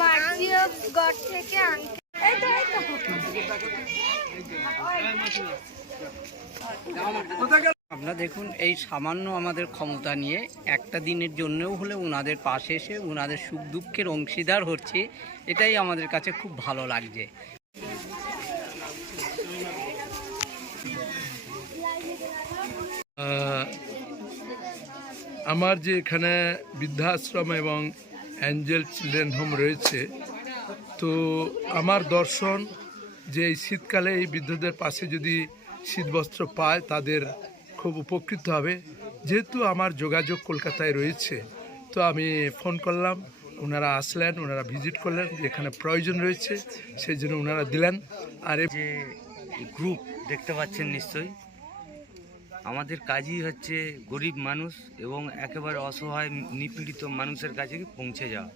মার্জিও গড় থেকে আপনারা দেখুন, এই সামান্য আমাদের ক্ষমতা নিয়ে একটা দিনের জন্যও হলে ওনাদের পাশে এসে ওনাদের সুখ দুঃখের অংশীদার হচ্ছে, এটাই আমাদের কাছে খুব ভালো লাগছে। আমার যে এখানে বৃদ্ধাশ্রম এবং অ্যাঞ্জেল চিলড্রেন হোম রয়েছে, তো আমার দর্শন যে এই শীতকালে এই বৃদ্ধদের পাশে যদি শীতবস্ত্র পায় তাদের খুব উপকৃত হবে। যেহেতু আমার যোগাযোগ কলকাতায় রয়েছে, তো আমি ফোন করলাম, ওনারা আসলেন, ওনারা ভিজিট করলেন, যেখানে প্রয়োজন রয়েছে সেই জন্য ওনারা দিলেন। আর যে গ্রুপ দেখতে পাচ্ছেন নিশ্চয়ই, আমাদের কাজই হচ্ছে গরিব মানুষ এবং একেবারে অসহায় নিপীড়িত মানুষের কাছে পৌঁছে যাওয়া।